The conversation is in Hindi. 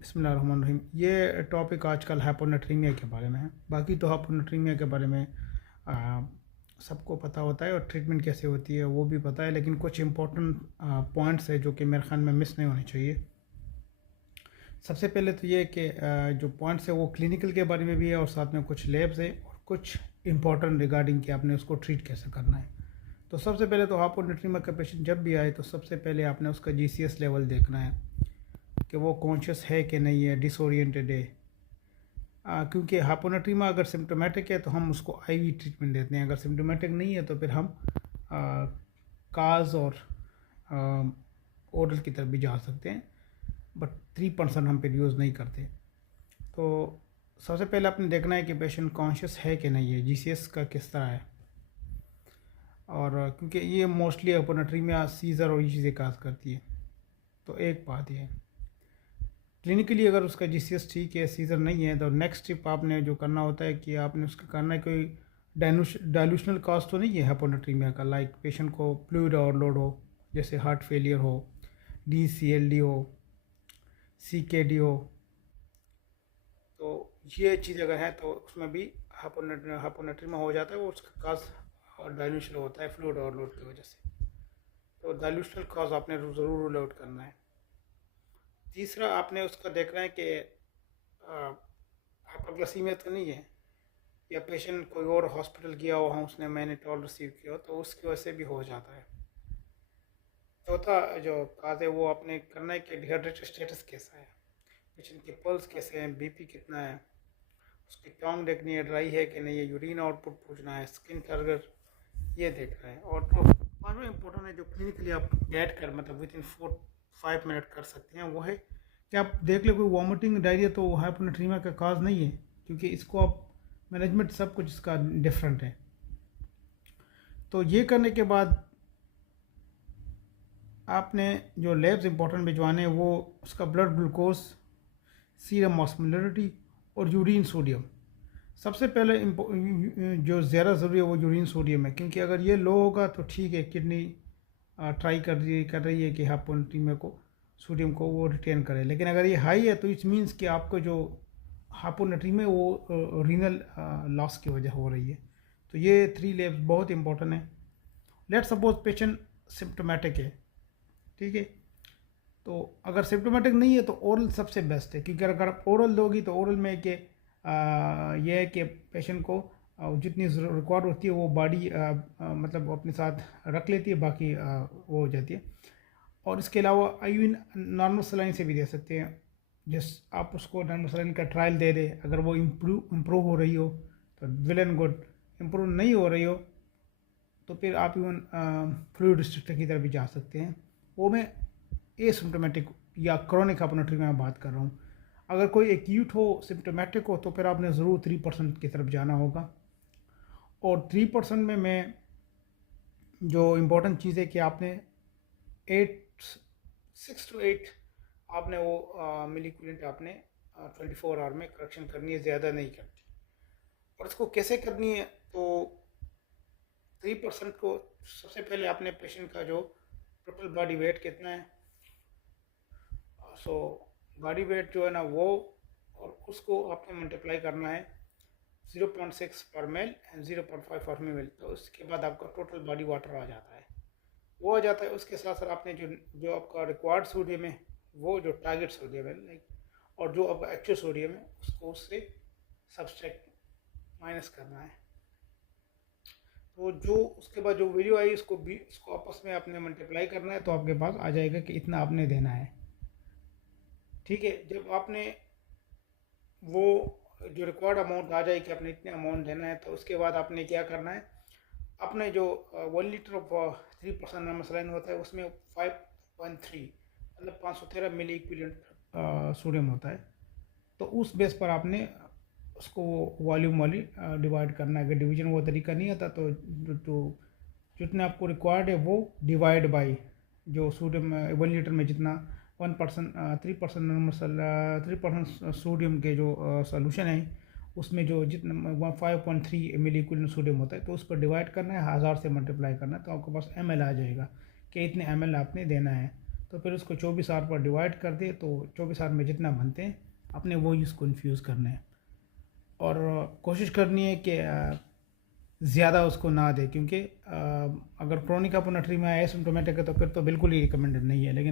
बिस्मिल्लाहिर्रहमानिर्रहीम। ये टॉपिक आजकल हाइपोनेट्रीमिया के बारे में है। बाकी तो हाइपोनेट्रीमिया के बारे में आ, सबको पता होता है और ट्रीटमेंट कैसे होती है वो भी पता है, लेकिन कुछ इम्पोर्टेंट पॉइंट्स है जो कि मेरे ख्याल में मिस नहीं होने चाहिए। सबसे पहले तो ये कि जो पॉइंट्स है वो क्लिनिकल के बारे में भी है और साथ में कुछ लैब्स है और कुछ इम्पोर्टेंट रिगार्डिंग कि आपने उसको ट्रीट कैसे करना है। तो सबसे पहले तो हाइपोनेट्रीमिया का पेशेंट जब भी आए तो सबसे पहले आपने उसका जीसीएस लेवल देखना है कि वो कॉन्शियस है कि नहीं है, डिसोरिएंटेड है। क्योंकि हाइपोनेट्रीमा अगर सिम्टोमेटिक है तो हम उसको आईवी ट्रीटमेंट देते हैं, अगर सिम्टोमेटिक नहीं है तो फिर हम काज और ओरल की तरफ भी जा सकते हैं, बट 3% हम फिर यूज़ नहीं करते। तो सबसे पहले आपने देखना है कि पेशेंट कॉन्शियस है कि नहीं है, जीसीएस का किस तरह है। और क्योंकि ये मोस्टली हाइपोनेट्रीमिया सीज़र और ये चीज़ें काज करती है, तो एक बात ये है। क्लिनिकली अगर उसका जीसीएस ठीक है, सीजर नहीं है, तो नेक्स्ट स्टेप आपने जो करना होता है कि आपने उसका करना है कोई डाइल्यूशनल कॉज तो नहीं है हाइपोनेट्रीमिया का, लाइक पेशेंट को फ्लूइड ओवरलोड हो, जैसे हार्ट फेलियर हो, डीसीएलडी हो, सीकेडी हो। तो ये चीज़ अगर है तो उसमें भी हाइपोनेट्रीमिया हो जाता है, वो उसका कॉज डाइल्यूशन होता है फ्लूइड ओवरलोड की वजह से। तो डाइल्यूशनल कॉज आपने ज़रूर रूल आउट करना है। तीसरा आपने उसका देखना है कि हाइपोग्लाइसीमिया तो नहीं है, या पेशेंट कोई और हॉस्पिटल गया हो, हम उसने मैनिटोल रिसीव किया हो तो उसकी वजह से भी हो जाता है। चौथा जो काज है वो आपने करना है कि डिहाइड्रेटेड स्टेटस कैसा है, पेशेंट के पल्स कैसे हैं, बीपी कितना है, उसकी टंग देखनी है ड्राई है कि नहीं है, यूरिन आउटपुट पूछना है, स्किन कलर ये देखना है। और जो पांचवा इम्पोर्टेंट है जो क्लिनिकली आप ऐड कर मतलब विद इन 4-5 मिनट कर सकते हैं, वो है कि आप देख ले कोई वॉमिटिंग डायरिया तो हाइपोनेट्रीमिया का काज नहीं है, क्योंकि इसको आप मैनेजमेंट सब कुछ इसका डिफरेंट है। तो ये करने के बाद आपने जो लैब्स इंपॉर्टेंट भिजवाने हैं वो उसका ब्लड ग्लूकोज, सीरम ऑस्मोलरिटी और यूरिन सोडियम। सबसे पहले जो ज़्यादा ज़रूरी है वो यूरिन सोडियम है, क्योंकि अगर ये लो होगा तो ठीक है, किडनी ट्राई कर रही है कि हाइपोनेट्रीमिया को सोडियम को वो रिटेन करे, लेकिन अगर ये हाई है तो इट्स मीन्स कि आपको जो हाइपोनेट्रीमिया वो रीनल लॉस की वजह हो रही है। तो ये 3 लेब्स बहुत इंपॉर्टेंट है। लेट सपोज पेशेंट सिम्टोमेटिक है, ठीक है, तो अगर सिम्टोमेटिक नहीं है तो ओरल सबसे बेस्ट है, क्योंकि अगर आप ओरल दोगी तो ओरल में कि यह है कि पेशेंट को जितनी रिक्वायर्ड होती है वो बॉडी मतलब अपने साथ रख लेती है, बाकी वो हो जाती है। और इसके अलावा आईवी नॉर्मल सलाइन से भी दे सकते हैं, जिस आप उसको नॉर्मल सलाइन का ट्रायल दे दे, अगर वो इम्प्रूव हो रही हो तो वेल एंड गुड, इम्प्रूव नहीं हो रही हो तो फिर आप इवन फ्लूइड रिस्ट्रिक्टर की तरफ भी जा सकते हैं। वो मैं एसिम्प्टोमेटिक या क्रॉनिक हाइपोनेट्रीमिया में बात कर रहा हूँ। अगर कोई एक्यूट हो, सिम्टोमेटिक हो, तो फिर आपने ज़रूर 3% की तरफ जाना होगा। और 3% में मैं जो इम्पोर्टेंट चीज़ है कि आपने 6 to 8 आपने वो मिलीक्यूलेंट आपने 24 आवर में करेक्शन करनी है, ज़्यादा नहीं करनी। और इसको कैसे करनी है, तो 3% को सबसे पहले आपने पेशेंट का जो टोटल बॉडी वेट कितना है, सो बॉडी वेट जो है ना वो, और उसको आपने मल्टीप्लाई करना है 0.6 पर मेल एंड 0.5 पर फीमेल। तो उसके बाद आपका टोटल बॉडी वाटर आ जाता है, वो आ जाता है। उसके साथ साथ आपने जो आपका रिक्वायर्ड सोडियम है, वो जो टारगेट सोडियम है लाइक, और जो आपका एक्चुअल सोडियम है उसको उससे सब्सट्रैक्ट माइनस करना है। तो जो उसके बाद जो वीडियो आई उसको आपस में आपने मल्टीप्लाई करना है, तो आपके पास आ जाएगा कि इतना आपने देना है, ठीक है। जब आपने वो जो रिक्वायर्ड अमाउंट आ जाए कि आपने इतने अमाउंट देना है, तो उसके बाद आपने क्या करना है, अपने जो 1 लीटर ऑफ 3% नॉर्मल सलाइन होता है उसमें 5.3 मतलब 513 मिली इक्विवेलेंट सोडियम होता है। तो उस बेस पर आपने उसको वॉल्यूम वाली डिवाइड करना है। अगर डिवीजन वो तरीका नहीं आता तो जितना आपको रिक्वायर्ड है वो डिवाइड बाई जो सोडियम 1 लीटर में जितना 1% 3% नॉर्मल 3% सोडियम के जो सोल्यूशन है उसमें जो जितना 5.3 मिली इक्विवेलेंट सोडियम होता है, तो उस पर डिवाइड करना है, 1000 से मल्टीप्लाई करना है, तो आपके पास ml आ जाएगा कि इतने ml आपने देना है। तो फिर उसको 24 आवर पर डिवाइड कर दे, तो 24 आवर में जितना बनते हैं अपने वो इसको इन्फ्यूज़ करने हैं। और कोशिश करनी है कि ज़्यादा उसको ना दे, क्योंकि अगर क्रोनिक अपोनेट्रीमिया एसिम्प्टोमेटिक है तो फिर तो बिल्कुल ही रिकमेंडेड नहीं है। लेकिन